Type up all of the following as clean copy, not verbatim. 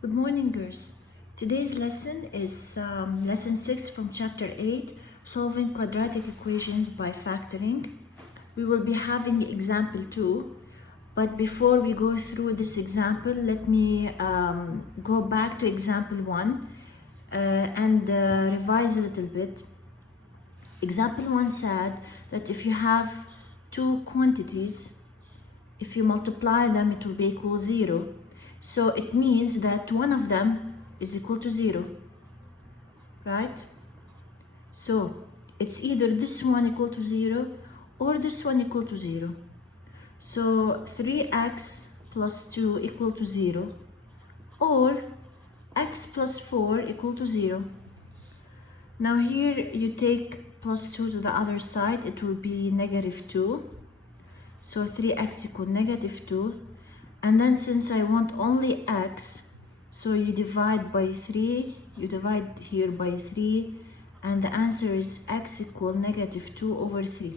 Good morning, girls. Today's lesson is lesson 6 from chapter 8, solving quadratic equations by factoring. We will be having example 2, but before we go through this example, let me go back to example 1 and revise a little bit. Example 1 said that if you have two quantities, if you multiply them, it will be equal 0. So it means that one of them is equal to 0, right? So it's either this one equal to 0 or this one equal to 0. So 3x plus 2 equal to 0 or x plus 4 equal to 0. Now here you take plus 2 to the other side, it will be negative 2. So 3x equal negative 2. And then since I want only x, so you divide by 3, you divide here by 3, and the answer is x equal negative 2 over 3.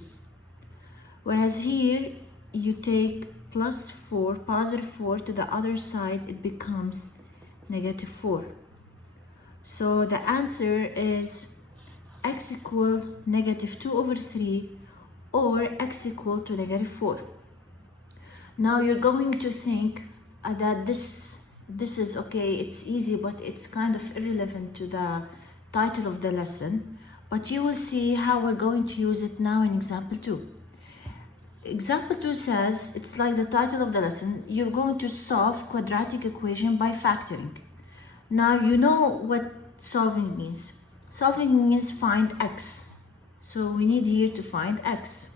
Whereas here, you take plus 4, positive 4 to the other side, it becomes negative 4. So the answer is x equal negative 2 over 3 or x equal to negative 4. Now you're going to think that this is okay, it's easy, but it's kind of irrelevant to the title of the lesson. But you will see how we're going to use it now in example 2. Example 2 says, it's like the title of the lesson, you're going to solve quadratic equation by factoring. Now you know what solving means. Solving means find x. So we need here to find x.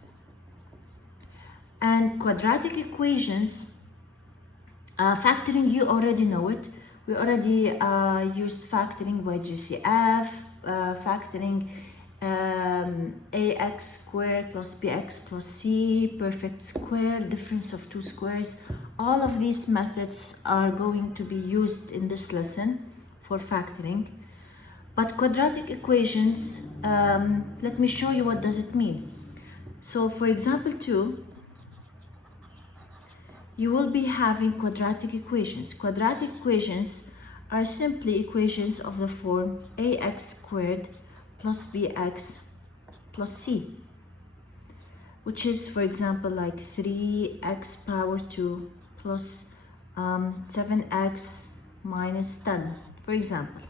And quadratic equations, factoring, you already know it. We already used factoring by GCF, factoring ax squared plus bx plus c, perfect square, difference of two squares. All of these methods are going to be used in this lesson for factoring. But quadratic equations, let me show you what does it mean. So for example 2, you will be having quadratic equations. Quadratic equations are simply equations of the form ax squared plus bx plus c, which is, for example, like 3x power 2 plus 7x minus 10, for example.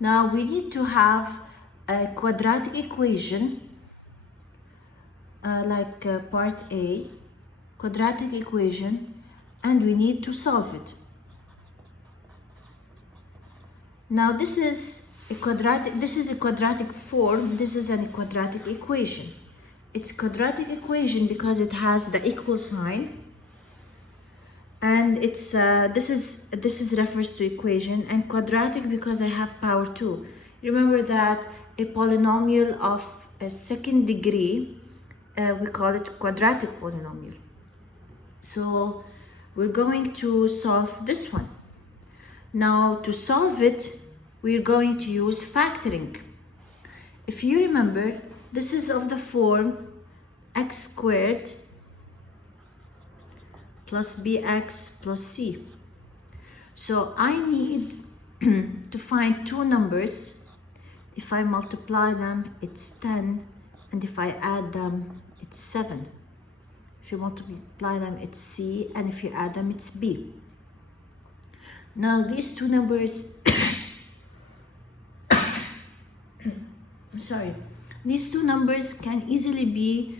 Now we need to have a quadratic equation like part A, quadratic equation, and we need to solve it. Now this is a quadratic form, this is a quadratic equation. It's quadratic equation because it has the equal sign, and it's this is refers to equation, and quadratic because I have power 2. Remember that a polynomial of a second degree, we call it quadratic polynomial. So we're going to solve this one. Now to solve it, we're going to use factoring. If you remember, this is of the form x squared plus bx plus c. So I need to find two numbers. If I multiply them, it's 10, and if I add them, it's 7. If you multiply them, it's C, and if you add them, it's B. Now these two numbers, these two numbers can easily be,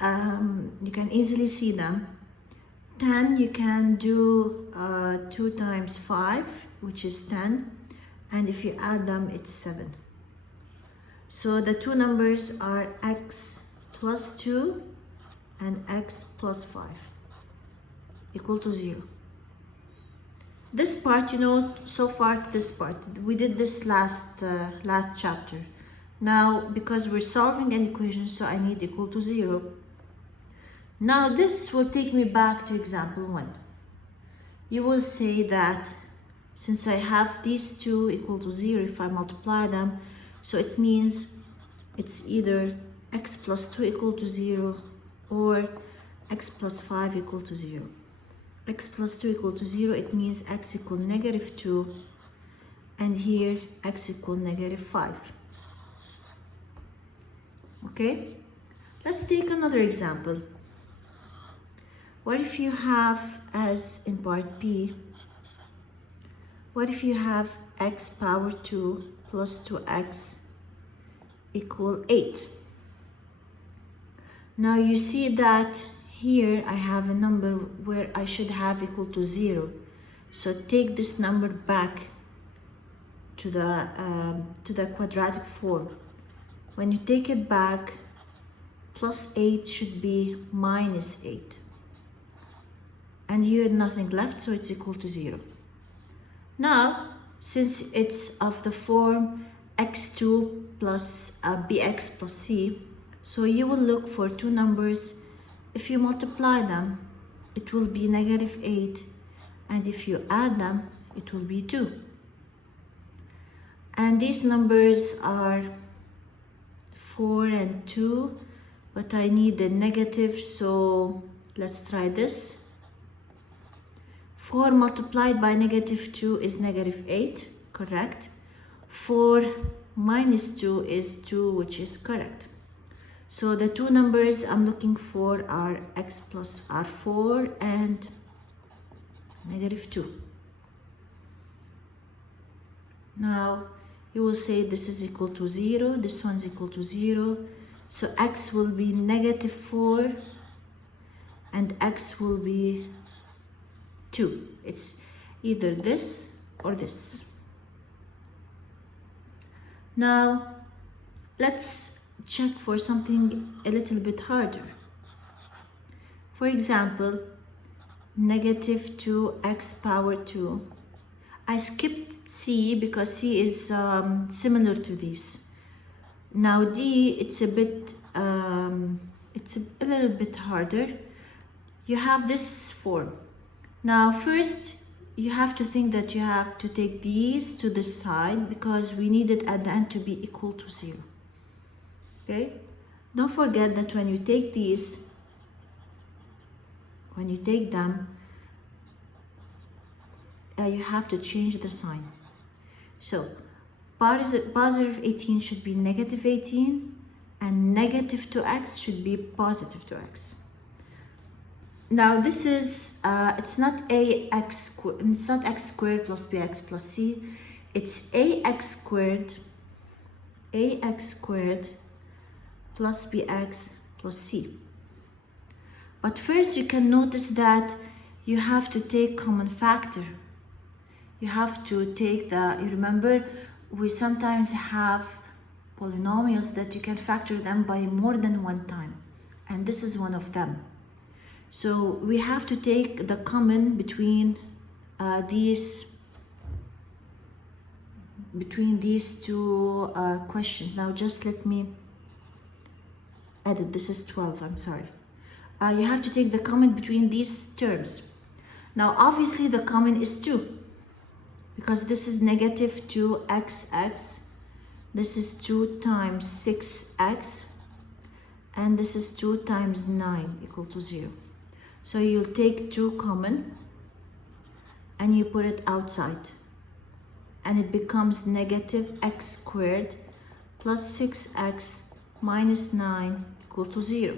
you can easily see them. 10, you can do 2 times 5, which is 10, and if you add them, it's 7. So the two numbers are x plus 2 and x plus 5 equal to 0. This part, you know, so far this part, we did this last chapter. Now, because we're solving an equation, so I need equal to 0. Now this will take me back to example 1. You will say that since I have these two equal to 0, if I multiply them, so it means it's either x plus 2 equal to 0 or x plus 5 equal to 0. x plus 2 equal to 0, it means x equal negative 2, and here x equal negative 5. Okay, let's take another example. What if you have, as in part B, what if you have x power 2 plus 2x equal 8? Now you see that here I have a number where I should have equal to 0. So take this number back to the quadratic form. When you take it back, plus 8 should be minus 8. And here nothing left, so it's equal to 0. Now, since it's of the form x2 plus bx plus c, so you will look for two numbers. If you multiply them, it will be negative 8, and if you add them, it will be 2. And these numbers are 4 and 2, but I need a negative, so let's try this. 4 multiplied by negative 2 is negative 8, correct. 4 minus 2 is 2, which is correct. So the two numbers I'm looking for are x plus are 4 and negative 2. Now you will say this is equal to 0, this one's equal to 0. So x will be negative 4 and x will be 2. It's either this or this. Now let's check for something a little bit harder. For example, negative 2x power 2. I skipped c because c is similar to this. Now d, it's a little bit harder. You have this form. Now first you have to think that you have to take these to the side because we need it at the end to be equal to 0. Okay, don't forget that when you take these, when you take them, you have to change the sign. So positive 18 should be negative 18, and negative 2x should be positive 2x. Now this is it's not it's not x squared plus bx plus c. It's ax squared plus bx plus c. But first you can notice that you have to take common factor. You have to take you remember we sometimes have polynomials that you can factor them by more than one time, and this is one of them. So we have to take the common between these two questions. Now just let me edit. This is 12, I'm sorry. You have to take the common between these terms. Now obviously the common is 2, because this is negative 2xx, this is 2 times 6x, and this is 2 times 9 equal to 0. So you'll take 2 common and you put it outside, and it becomes negative x squared plus 6x minus 9 equal to 0.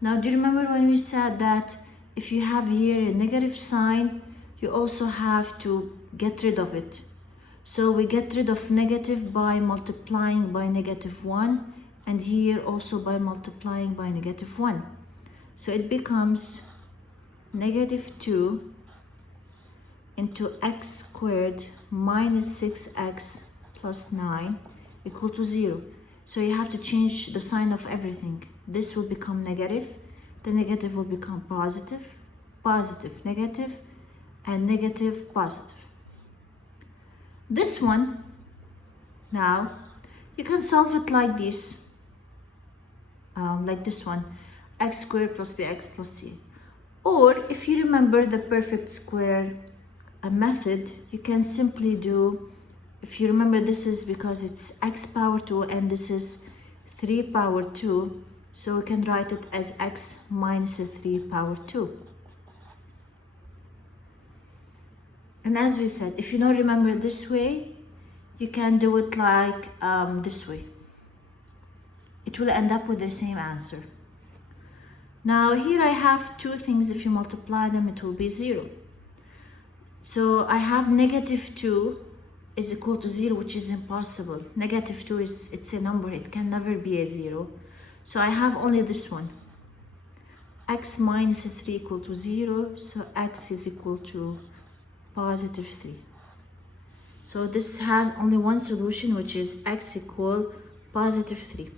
Now do you remember when we said that if you have here a negative sign, you also have to get rid of it? So we get rid of negative by multiplying by negative 1, and here also by multiplying by negative 1. So it becomes negative 2 into x squared minus 6x plus 9 equal to 0. So you have to change the sign of everything. This will become negative, the negative will become positive, positive, negative, and negative, positive. This one, now, you can solve it like this, like this one, x squared plus bx plus c. Or if you remember the perfect square method, you can simply do, if you remember, this is because it's x power 2 and this is 3 power 2, so we can write it as x minus 3 power 2. And as we said, if you don't remember this way, you can do it like this way. It will end up with the same answer. Now here I have two things. If you multiply them, it will be 0. So I have negative 2 is equal to 0, which is impossible. Negative 2 it's a number, it can never be a 0. So I have only this one. X minus 3 equal to 0, so x is equal to positive 3. So this has only one solution, which is x equal positive 3.